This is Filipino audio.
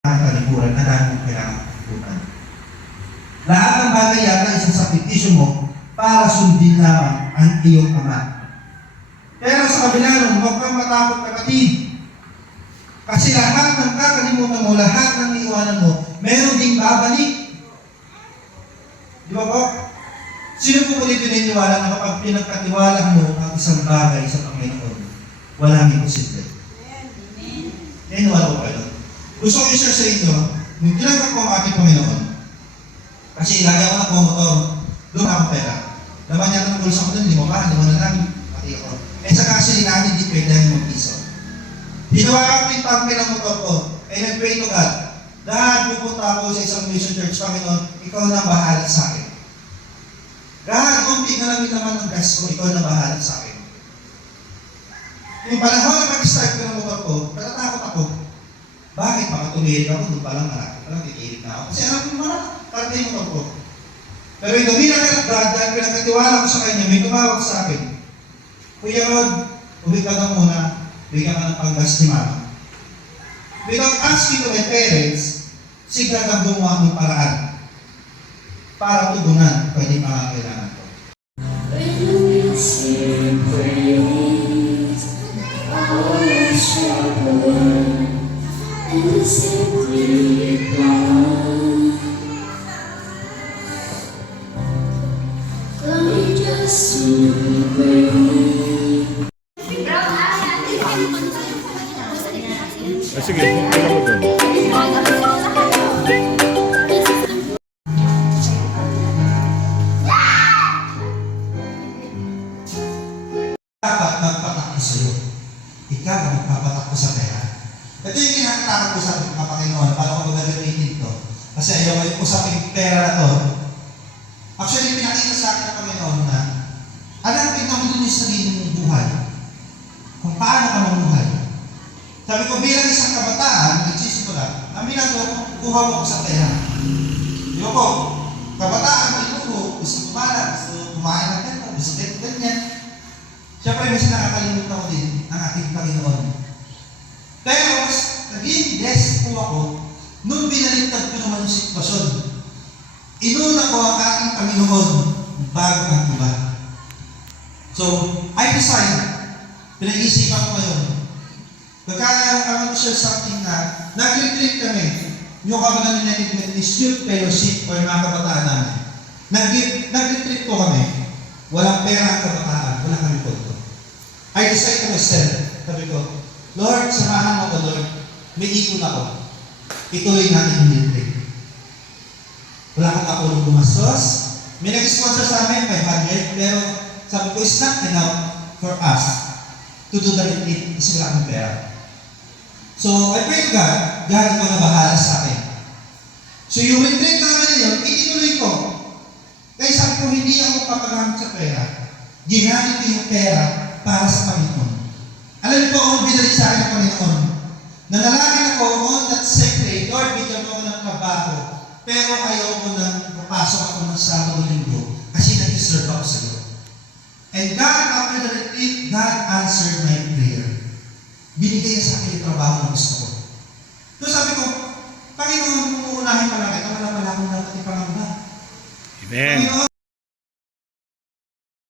Kalikuran na dahil mo kailangan kalikuran. Lahat ng bagay yata isang sakripisyo mo para sundin lamang ang iyong ama. Pero sa kabila nun, huwag kang matakot kapatid. Kasi lahat ng kakalimutan mo, lahat ng iiwanan mo, meron ding babalik. Di ba po? Sino po dito naniniwala na kapag pinagkatiwala mo ang isang bagay sa Panginoon, walang imposible? Naniniwala ko kayo. Gusto ko i-share sa inyo, nung tinanggap ko ang ating Panginoon, kasi ilagay ako ng motor, doon akong pera. Laman niya ng bulsa ko doon, limo na lang, pati ako. Eh sa kasi namin, hindi pwede lang yung piso. Hinawakan ko yung pangkin ng motor ko, ay nag-pray to God. Dahil pupunta ako sa isang mission church, Panginoon, ikaw na bahala sa akin. Dahil kunti na lang yung naman ng gas ko, ikaw na bahala sa akin. Yung panahon na mag-start ko ng motor ko, natatakot ako. Bakit? Baka tumirik ako, doon palang malaki. Palang titirik na ako. Kasi alam ko naman, parte yung motor ko. Pero yung gabi na dahil pinagkatiwala ko sa kanya, may tumawag sa akin. Kuya Rod, uwi ka na muna, bigyan ka ng panggas ni Mama. Without asking to my parents, sigla kang gumawa ng paraan para tugunan pwede pangangailangan ko. When we sing praise, our shepherd, and simply God, let me just sing praise. Sige, kailan mo doon? Dapat magpatakbo sa iyo. Ikaw ang magpapatakbo sa pera. Ito yung kinakatakot ko sa ating mga Panginoon, paano ko magagamitin ito. Kasi ayaw ko yung usaping pera na to. Actually, pinakita sa akin ng Panginoon na alam, tingnan mo din yung sarili mong buhay. Kung paano ka mamuhay. Sabi ko, bilang isang kabataan, nagsisimula, aminado, kuha mo ko sa pera. Di ba po? Kabataan, inuho, gusto kumala, gusto kumain ng pera, gusto ganyan. Siyempre, mas nakakalimutan ko din ang ating Panginoon. Pero, naging blessed po ako nung binaliktad ko naman yung sitwasyon. Inuna ko ang ating Panginoon bago ang iba. So, I decided, pinag-iisipan ko ngayon, pagkaya I want to share something na nag-retreat kami, yung kabanan ni United is youth fellowship o yung mga kabataan namin. Nag-retreat ko kami. Walang pera ang kabataan, walang kami po ito. I decided to myself, sabi ko, Lord, samahan mo ko, Lord. May ipon ako. Ituloy natin yung retreat. Wala akong katulong gumastos. May nag-sponsor sa amin, 500, pero sabi ko, it's not enough for us to do the retreat kasi wala akong pera. So, I pray to God, God ikaw na bahala sa akin. So, yung retreat namin yun, ituloy ko. Kaya sabi ko, hindi ako papagamit sa pera. Ginamit ko yung pera para sa Panginoon. Alam niyo po, ang binalik sa akin ng Panginoon. Nanalangin ako on that same day, Lord, bigyan mo ako ng trabaho, pero ayaw ko nang papasok ako ng Sabado Linggo kasi nag-deserve ako sa iyo. And God, after the retreat, God answered my prayer. Binigay niya sa akin yung trabaho na gusto ko. So sabi ko, Panginoon, kung uunahin pala kita, wala pala akong dapat ipangamba. Amen. Panginoon,